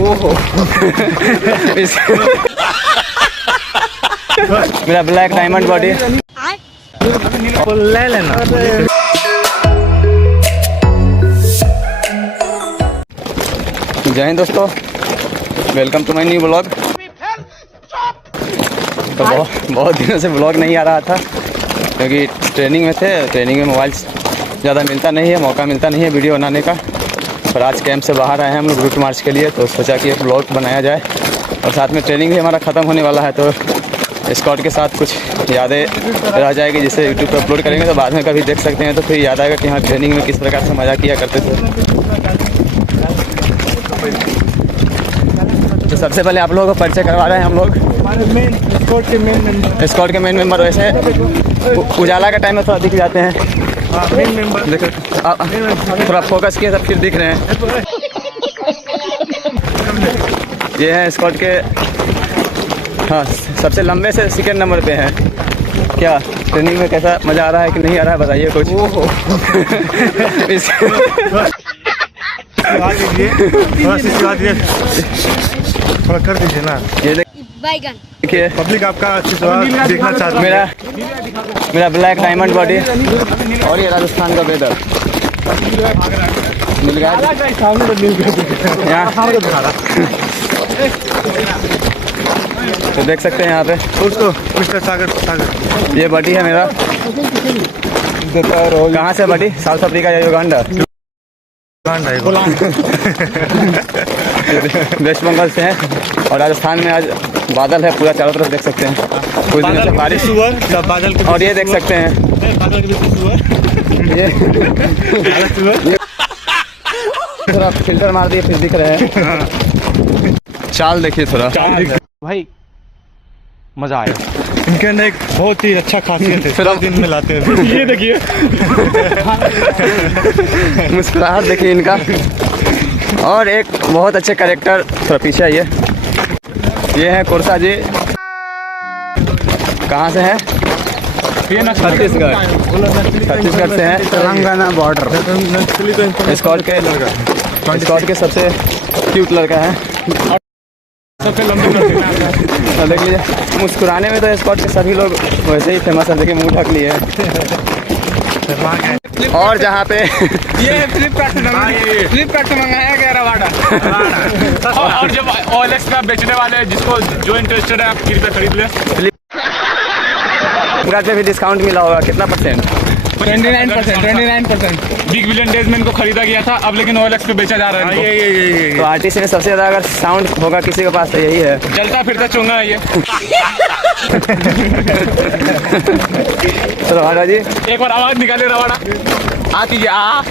ओहो मेरा black diamond body ले लेना। जय हिंद दोस्तों, welcome to my new blog. तो बहुत दिनों से ब्लॉग नहीं आ रहा था क्योंकि ट्रेनिंग में थे। ट्रेनिंग में मोबाइल ज़्यादा मिलता नहीं है, मौका मिलता नहीं है वीडियो बनाने का। पर आज कैंप से बाहर आए हैं हम लोग रूट मार्च के लिए, तो सोचा कि एक ब्लॉग बनाया जाए। और साथ में ट्रेनिंग भी हमारा ख़त्म होने वाला है, तो स्कॉट के साथ कुछ यादें रह जाएगी जिसे यूट्यूब पर अपलोड करेंगे, तो बाद में कभी देख सकते हैं। तो फिर याद आएगा कि हाँ ट्रेनिंग में किस प्रकार से मज़ा किया करते थे। तो सबसे पहले आप लोगों को परिचय करवा रहे हैं हम लोग स्कॉट के मेन मेंबर। वैसे उजाला का टाइम में थोड़ा दिख जाते हैं, मेन मेंबर देखो थोड़ा फोकस किया तब फिर दिख रहे हैं। ये हैं स्कॉट के, हाँ सबसे लंबे से सेकंड नंबर पे हैं। क्या ट्रेनिंग में कैसा मज़ा आ रहा है कि नहीं आ रहा है, बताइए कुछ। थोड़ा कर दीजिए ना, ये देखिए पब्लिक आपका देखना चाहती है। मेरा ब्लैक डायमंड बॉडी और ये राजस्थान का वेदर मिल गया तो देख सकते हैं यहाँ पे दोस्तों। मिस्टर सागर ये बॉडी है मेरा। कहाँ से बॉडी? साउथ अफ्रीका या युगांडा? वेस्ट बंगाल से है। और राजस्थान में आज बादल है पूरा चारों तरफ, देख सकते हैं कुछ दिनों से बारिश। बादल और ये देख सकते हैं ये थोड़ा फिल्टर मार दिए फिर दिख रहे हैं। चाल देखिए थोड़ा भाई, मजा आया। इनके अंदर एक बहुत ही अच्छा खासियत है, फिर दिन में लाते हैं। ये देखिए मुस्कुराहट देखिए इनका। और एक बहुत अच्छे कैरेक्टर, थोड़ा पीछे आइए, ये है कुर्सा जी। कहाँ से हैं? छत्तीसगढ़ से हैं, तेलंगाना बॉर्डर। स्कॉट के सबसे क्यूट लड़का है, सबसे लंबे देख लीजिए। मुस्कुराने में तो स्कॉट के सभी लोग वैसे ही फेमस है, देखिए मुंह ढक लिए। और जहाँ पे ये फ्लिपकार्ट से मंगाया गया रवाड़ा। और जब OLX पे बेचने वाले जिसको जो इंटरेस्टेड है आप कृपया खरीद ले। फ्लिपकार्ट पे भी डिस्काउंट मिला होगा, कितना परसेंट? 29%। बिग बिलियन डेज में इनको खरीदा गया था, अब लेकिन OLX पे बेचा जा रहा है। ये तो आरटीसी में सबसे ज़्यादा अगर साउंड होगा किसी के पास तो यही है, चलता फिरता चोंगा है ये। तो रवाड़ा जी एक बार आवाज निकाले रवाड़ा, आ कीजिए आ।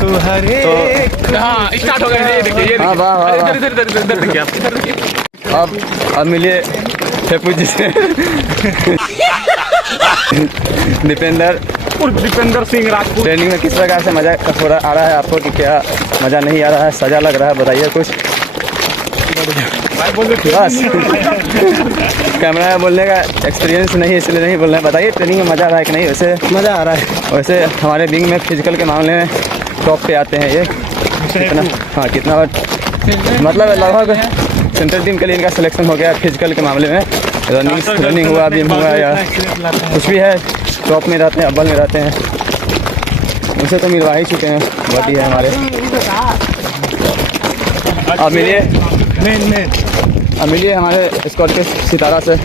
तो हरे हाँ स्टार्ट हो गया। ये देखिए, ये हाँ, वाह, वाह, वाह। इधर देखिए आप, इधर देखिए। अब मिलिए फेपू जी से। दीपेंद्र सिंह राजपूत। ट्रेनिंग में किस प्रकार से मज़ा हो रहा आ रहा है आपको कि क्या मज़ा नहीं आ रहा है, सजा लग रहा है, बताइए कुछ। बस कैमरा में बोलने का एक्सपीरियंस नहीं, इसलिए नहीं बोल रहे हैं। बताइए ट्रेनिंग में मज़ा आ रहा है कि नहीं? वैसे मज़ा आ रहा है। वैसे हमारे विंग में फिजिकल के मामले में टॉप पे आते हैं ये। कितना, हाँ कितना मतलब लगभग सेंट्रल टीम के लिए इनका सिलेक्शन हो गया फिजिकल के मामले में। रनिंग हुआ, बीम हुआ या कुछ भी है, टॉप में रहते हैं, अव्वल में रहते हैं। उनसे तो मिलवा ही चुके हैं, बॉडी है हमारे। अब मिलिए हमारे स्कॉट के सितारा से।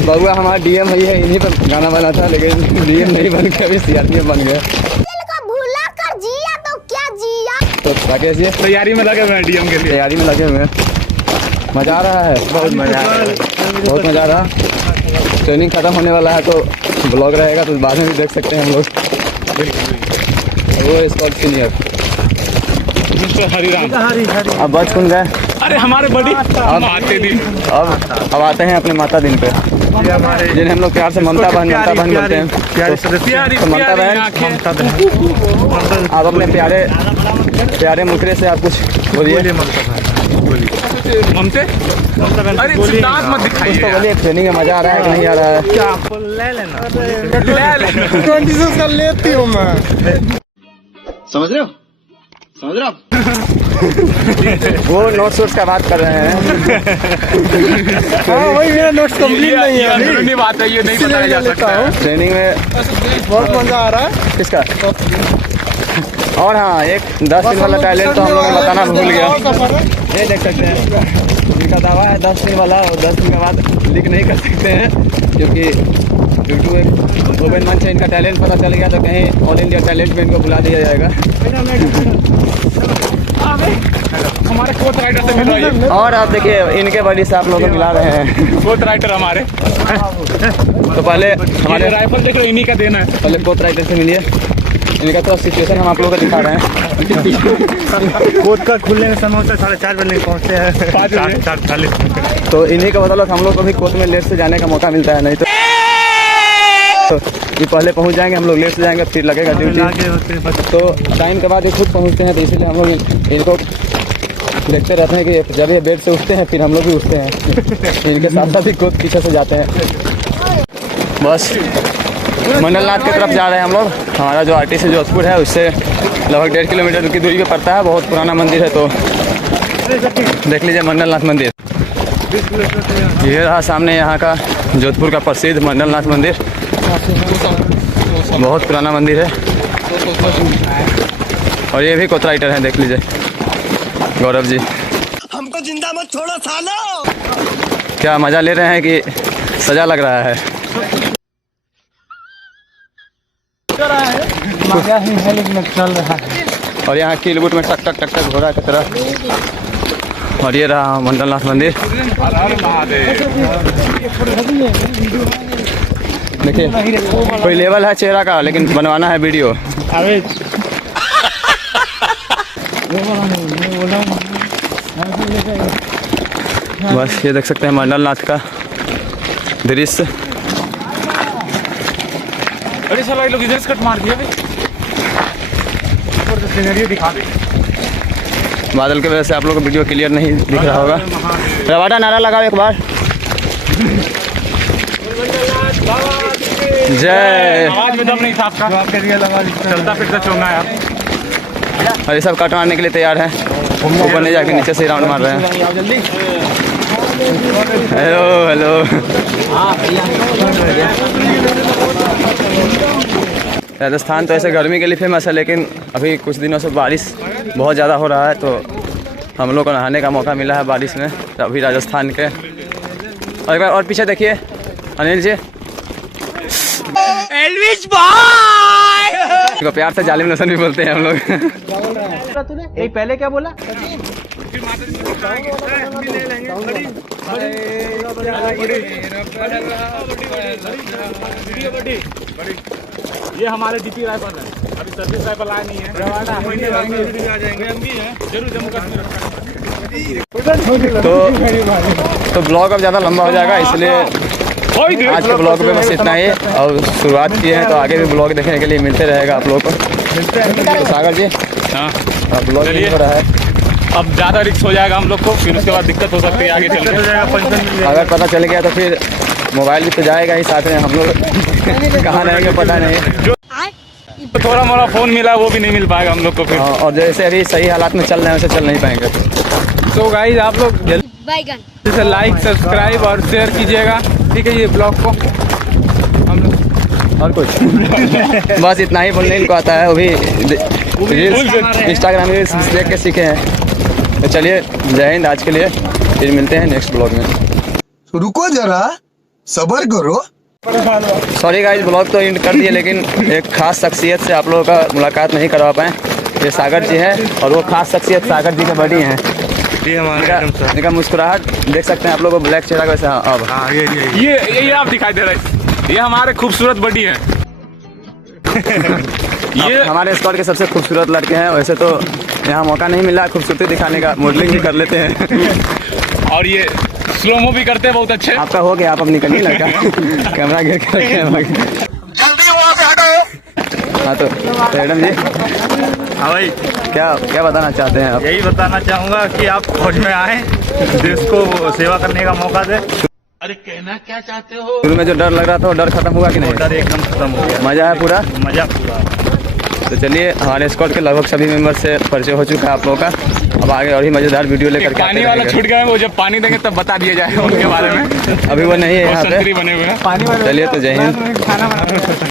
बउआ हमारा डीएम ही है, इन्हीं पर गाना बना था, लेकिन डीएम नहीं बन के अभी सीआरपीएफ बन गया। तो राकेश जी तैयारी में लगे हुए हैं, डीएम के लिए तैयारी में लगे हुए हैं। मज़ा आ रहा है, बहुत मज़ा आ रहा है, बहुत मज़ा आ रहा है। ट्रेनिंग ख़त्म होने वाला है तो ब्लॉग रहेगा, तो बाद में भी देख सकते हैं हम लोग। वो स्कॉट सीनियर हरिराम। अब बच कौन गए? अरे हमारे बड़ी अब आते हैं अपने माता दिन पे, जिन्हें हम लोग प्यार से ममता बहन बोलते हैं। तो ममता बहन, आप अपने प्यारे मुखड़े से आप कुछ बोलिए। ममते अरे सिद्धांत मत दिखाइए तो बोलिए ट्रेनिंग में मजा आ रहा है कि नहीं आ रहा है? क्या आपको ले लेना? ले ले 26 का लेती हूँ मैं। समझ रहे हो वो नोट्स वोट्स का बात कर रहे हैं। हाँ वही मेरा नोट्स कंप्लीट नहीं ये है अभी। अंदरूनी बात है, ये नहीं बताया जा सकता है। ट्रेनिंग में बहुत मजा आ रहा है। किसका? और हाँ, एक 10 दिन वाला टैलेंट तो हम लोग ने बताना भूल गया। ये देख सकते हैं, इनका दावा है 10 दिन वाला, और 10 दिन के बाद लीक नहीं कर सकते हैं, क्योंकि यूट्यूब एक ओपन मंच है। इनका टैलेंट पता चल गया तो कहीं ऑल इंडिया टैलेंट में इनको बुला दिया जाएगा। हमारे कोच राइटर से मिल रही है, और आप देखिए इनके बड़ी से आप लोग को मिला रहे हैं। कोच राइटर हमारे। तो पहले हमारे हमारे राइफल देख रहे हो, इन्हीं का देना है। पहले कोच राइटर से मिलिए। इनका तो सिचुएशन हम आप लोगों को दिखा रहे हैं। कोर्ट का खुलने में समय होता है 4:30 बजे पहुँचते हैं। 4:40। तो इन्हीं का बदौलत हम लोग को भी कोच में लेट से जाने का मौका मिलता है, नहीं तो ये पहले पहुंच जाएंगे हम लोग, लेट से जाएंगे, फिर लगेगा ड्यूटी। तो टाइम के बाद ये खुद पहुंचते हैं, तो इसीलिए हम लोग इनको देखते रहते हैं कि जब ये बेड से उठते हैं फिर हम लोग भी उठते हैं। इनके साथ साथ ही खुद पीछे से जाते हैं। बस मंडलनाथ की तरफ जा रहे हैं हम लोग। हमारा जो आरटीसी जोधपुर है उससे लगभग 1.5 किलोमीटर की दूरी पे पड़ता है। बहुत पुराना मंदिर है, तो देख लीजिए मंडलनाथ मंदिर। ये रहा सामने यहाँ का जोधपुर का प्रसिद्ध मंडलनाथ मंदिर। बहुत पुराना मंदिर है, और ये भी कोच राइटर हैं, देख लीजिए गौरव जी। हमको जिंदा मत छोड़ो सालो। क्या मज़ा ले रहे हैं कि सजा लग रहा है? चल रहा है। और यहाँ कीलबुट में टक टक टक टक घोड़ा की तरह। और ये रहा मंडलनाथ मंदिर। देखिए कोई लेवल है चेहरा का, लेकिन बनवाना है वीडियो। अरे बस ये देख सकते हैं मंडलनाथ का दृश्य। अरे साला ये लोग इधर से कट मार दिया भाई। ऊपर से सीनरी दिखा दे। बादल की वजह से आप लोग को वीडियो क्लियर नहीं दिख रहा होगा। रवाडा नारा लगाओ एक बार। जय। आवाज में दम नहीं था आपका। चलता फिरता चोंगा यार। और ये सब कट मारने के लिए तैयार हैं। ऊपर नहीं जाके नीचे से राउंड मार रहे हैं। Hello hello. राजस्थान तो ऐसे गर्मी के लिए फेमस है, लेकिन अभी कुछ दिनों से बारिश बहुत ज़्यादा हो रहा है, तो हम लोग को नहाने का मौका मिला है बारिश में। तो अभी राजस्थान के और एक बार और पीछे देखिए अनिल जी। एल्विस भाई को प्यार से जालिम लसन भी बोलते हैं हम लोग। ये पहले क्या बोला? ये हमारे जीती राइफल है, अभी सर्विस राइफल आया नहीं है। जरूर जम्मू कश्मीर। तो ब्लॉग अब ज़्यादा लंबा हो जाएगा, इसलिए आज के ब्लॉग पे बस इतना ही। और शुरुआत की है तो आगे भी ब्लॉग देखने के लिए मिलते रहेगा आप लोगों को। तो सागर जी, हाँ ब्लॉग हो रहा है, अब ज़्यादा रिस्क हो जाएगा हम लोग को, फिर उसके बाद दिक्कत हो सकती है आगे चल के। अगर पता चल गया तो फिर मोबाइल भी तो जाएगा ही साथ में, हम लोग कहाँ रहेंगे पता नहीं। तो थोड़ा मोड़ा फ़ोन मिला वो भी नहीं मिल पाएगा हम लोग को फिर। और जैसे अभी सही हालात में चल रहे हैं वैसे चल नहीं पाएंगे। तो गाइस आप लोग जल्दी से लाइक सब्सक्राइब और शेयर कीजिएगा, ठीक है, ये ब्लॉग को हम लोग। और कुछ बस इतना ही बोलने इनको आता है, वो भी इंस्टाग्राम रील्स देख के सीखे हैं। तो चलिए जय हिंद आज के लिए, फिर मिलते हैं नेक्स्ट ब्लॉग में। रुको जरा सब्र करो। सॉरी गाइस, ब्लॉग तो एंड कर दिए, लेकिन एक खास शख्सियत से आप लोगों का मुलाकात नहीं करवा पाए। ये सागर जी हैं, और वो खास शख्सियत सागर जी के बड़ी हैं। इनका मुस्कुराहट देख सकते हैं आप लोग को, ब्लैक चेहरा वैसे। अब ये आप दिखाई दे रहे हैं, ये हमारे खूबसूरत बडी हैं। ये हमारे स्क्वाड के सबसे खूबसूरत लड़के हैं। वैसे तो यहाँ मौका नहीं मिला खूबसूरती दिखाने का, मॉडलिंग भी कर लेते हैं और ये स्लोमो भी करते हैं बहुत अच्छे। आपका हो गया, आप अब निकलिए लड़का। कैमरा गिर कर जल्दी वहाँ से हटो। हाँ तो मैडम जी हाँ भाई, क्या क्या बताना चाहते हैं आप? यही बताना चाहूँगा कि आप फौज में आए, देश को सेवा करने का मौका दे। शुरू में जो डर लग रहा था वो डर खत्म हुआ कि नहीं? डर एकदम खत्म हो गया, मजा है पूरा? मजा पूरा। तो चलिए, हमारे स्क्वाड के लगभग सभी मेंबर से परिचय हो चुका है आप लोगों का। अब आगे और भी मजेदार वीडियो लेकर के आते पानी वाला रहेंगे। छूट गया है, वो जब पानी देंगे तब बता दिया जाएगा उनके बारे में। अभी वो नहीं है यहाँ संतरी पे। बने हुए हैं। चलिए, तो जय हिंद।